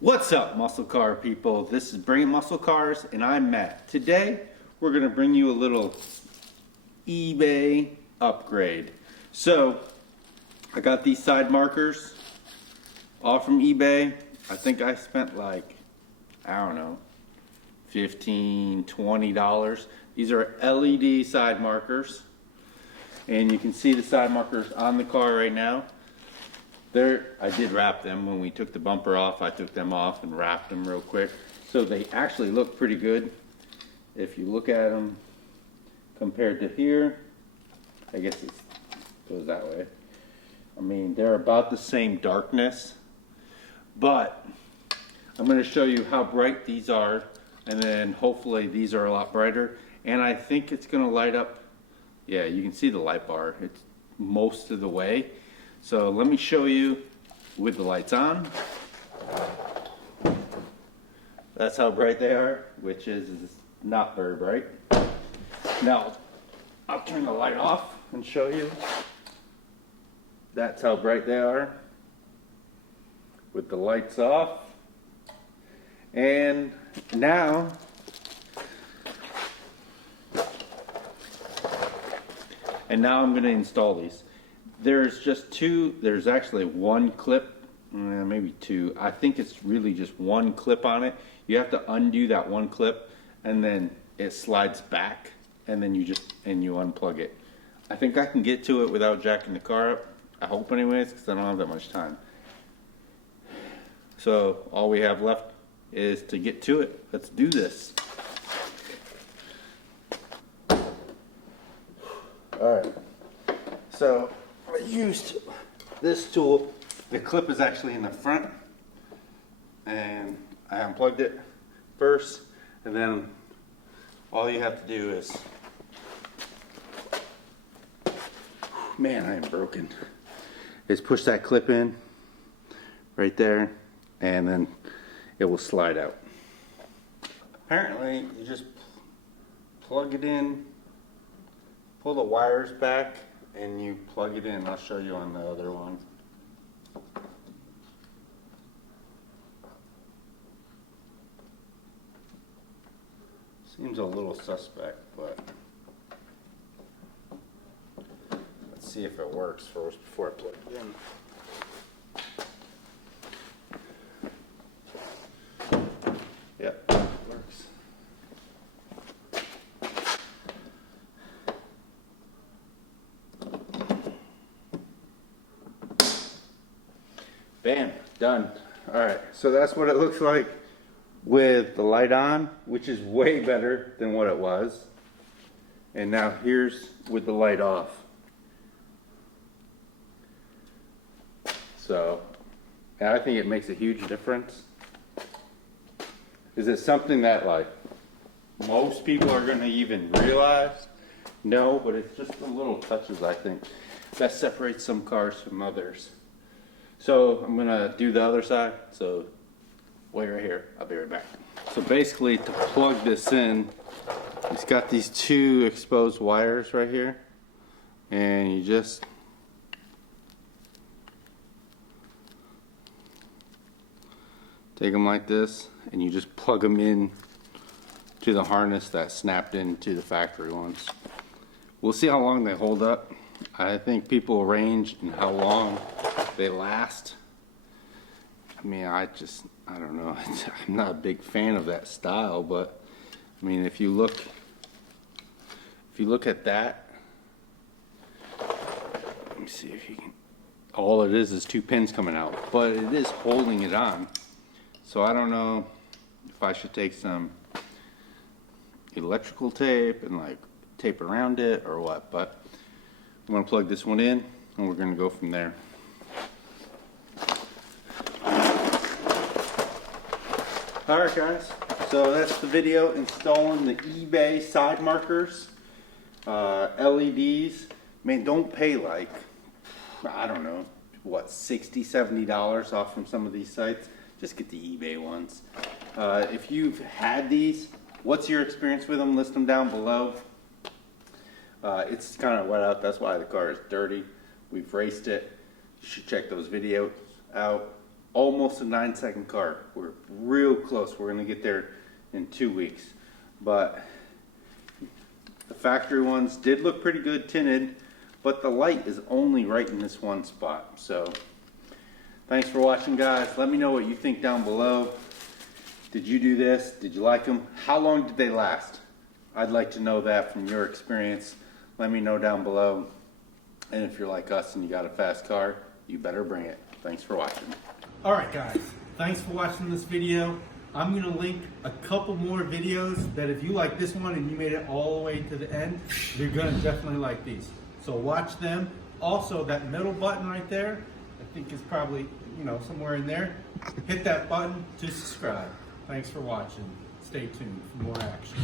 What's up, muscle car people? This is Bringing Muscle Cars and I'm Matt. Today we're going to bring you a little eBay upgrade. So I got these side markers all from eBay. I think I spent like, I don't know, $15, $20. These are LED side markers and you can see the side markers on the car right now. I did wrap them when we took the bumper off. I took them off and wrapped them real quick. So they actually look pretty good. If you look at them compared to here, I guess it goes that way. I mean, they're about the same darkness, but I'm going to show you how bright these are, and then hopefully these are a lot brighter. And I think it's going to light up. Yeah, you can see the light bar. It's most of the way. So let me show you with the lights on. That's how bright they are, which is not very bright. Now, I'll turn the light off and show you. That's how bright they are with the lights off. And now, I'm going to install these. There's actually one clip, maybe two. I think it's really just one clip on it. You have to undo that one clip and then it slides back and then you unplug it. I think I can get to it without jacking the car up. I hope anyways, because I don't have that much time. So all we have left is to get to it. Let's do this. Alright, so I used this tool. The clip is actually in the front and I unplugged it first, and then all you have to do is, man, I am broken, is push that clip in right there and then it will slide out. Apparently you just plug it in, pull the wires back and you plug it in. I'll show you on the other one. Seems a little suspect, but let's see if it works first before I plug it in. Yep, it works. Bam, done. Alright, so that's what it looks like with the light on, which is way better than what it was. And now here's with the light off. So, I think it makes a huge difference. Is it something that like most people are going to even realize? No, but it's just the little touches, I think, that separates some cars from others. So I'm gonna do the other side, so wait right here, I'll be right back. So basically, to plug this in, it's got these two exposed wires right here, and you just take them like this and you just plug them in to the harness that snapped into the factory ones. We'll see how long they hold up. I think people range in how long they last. I mean, I don't know. I'm not a big fan of that style, but I mean, if you look at that, let me see if you can. All it is two pins coming out, but it is holding it on. So I don't know if I should take some electrical tape and like tape around it or what, but I'm gonna plug this one in and we're gonna go from there. Alright guys, so that's the video installing the eBay side markers, LEDs. Man, don't pay like, I don't know, what, $60, $70 off from some of these sites. Just get the eBay ones. If you've had these, what's your experience with them? List them down below. It's kind of wet out, that's why the car is dirty. We've raced it. You should check those videos out. almost a 9-second car. We're real close. We're gonna get there in 2 weeks. But the factory ones did look pretty good tinted, but the light is only right in this one spot. So thanks for watching, guys. Let me know what you think down below. Did you do this? Did you like them? How long did they last? I'd like to know that from your experience. Let me know down below. And if you're like us and you got a fast car, you better bring it. Thanks for watching. All right, guys. Thanks for watching this video. I'm going to link a couple more videos that if you like this one and you made it all the way to the end, you're going to definitely like these. So watch them. Also, that middle button right there, I think is probably, somewhere in there. Hit that button to subscribe. Thanks for watching. Stay tuned for more action.